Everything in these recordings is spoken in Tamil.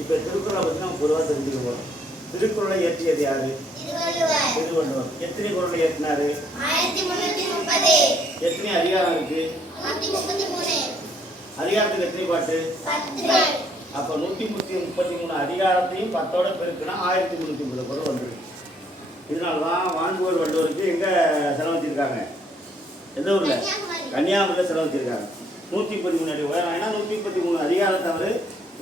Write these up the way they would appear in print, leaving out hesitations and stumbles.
இப்போ திருக்குறளை பற்றி நம்ம பொதுவாக தெரிஞ்சுக்க போகிறோம். திருக்குறளை இயற்றியது யாரு? திருவள்ளுவர். எத்தனை குறளை இயற்றினாரு? 1330. எத்தனை அதிகாரம் இருக்கு? 133. அதிகாரத்துக்கு எத்தனை பாட்டு? 10. அப்போ 133 அதிகாரத்தையும் 10ஓட பெருக்குனா 1330 குறள் வந்துருக்கு. இதனால தான் வான்புகழ் வள்ளுவருக்கு எங்கே செலவழிச்சிருக்காங்க? எந்த ஊரில்? கன்னியாகுமரியில் செலவழிச்சிருக்காங்க. 113 அடி உயரம். ஏன்னா 133 அதிகாரத்தை அவர்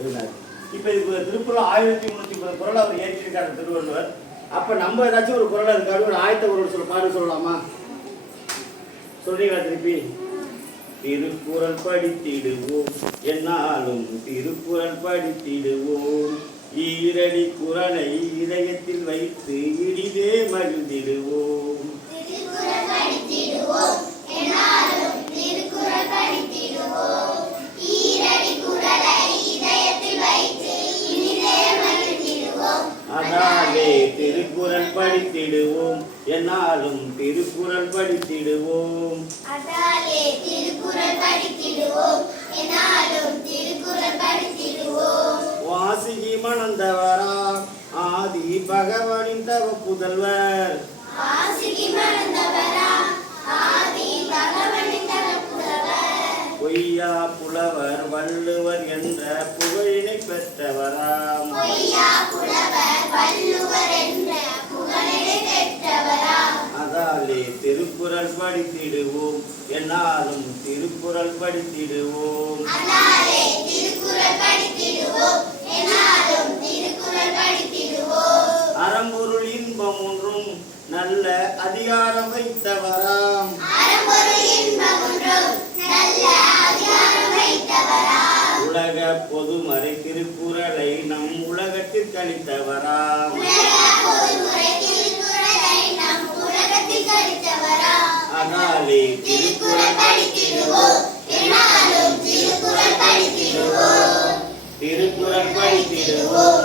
இருந்தார். இப்போ இதுக்கு திருக்குறள் 1330 குறள் அவர் ஏற்றிருக்காரு திருவள்ளுவர். அப்போ நம்ம ஏதாச்சும் ஒரு குறள் இருக்காரு, ஒரு ஆயத்த குறள் பாடு சொல்லலாமா? சொல்றீங்களா திருப்பி? திருக்குறள் படித்திடுவோம் என்னாலும் திருக்குறள் படித்திடுவோம், ஈரடி குறளை இதயத்தில் வைத்து இனிதே மகிழ்ந்திடுவோம். திருக்குறள் படித்திடுவோம் என்னாலும் திருக்குறள் படித்திடுவோம், ஈரடி குறளை இதயத்தில் வைத்து இனிதே மகிழ்ந்திடுவோம். அதாலே திருக்குறள் படித்திடுவோம் என்னாலும் திருக்குறள் படித்திடுவோம். அதாலே திருக்குறள் படித்திடுவோம் என்னாலும் திருக்குறள் படித்திடுவோம். வாசிகி மணந்தவரா ஆதி பகவானின் தவ புதல்வர், வாசிகி மணந்தவரா ஆதி பகவானின் தவ புதல்வர், பொய்யா புலவர் வள்ளுவர் என்ற புகழினை பெற்றவராம். பொய்யா புலவர் வள்ளுவர் என்ற புகழினை பெற்றவராம். அதாலே திருக்குறள் படித்திடுவோம் என்னாலும் திருக்குறள் படித்திடுவோம். அதாலே திருக்குறள் படித்திடுவோம் என்னாலும் திருக்குறள் படித்திடுவோம். அறம்பொருள் இன்பம் ஒன்றும் நல்ல அதிகாரம் வைத்தவராம். அறம்பொருள் இன்பம் ஒன்றும் நல்ல அதிகாரம் வைத்தவராம். உலக பொதுமறை திருக்குறளை நம் உலகத்திற்கு அளித்தவராம். உலக பொதுமறை திருக்குறளை நம் உலகத்திற்கு அளித்தவராம். அதாலே திருக்குறள் படித்திடுவோம் என்னாலும் திருக்குறள் படித்திடுவோம். திருக்குறள் படித்திடுவோம்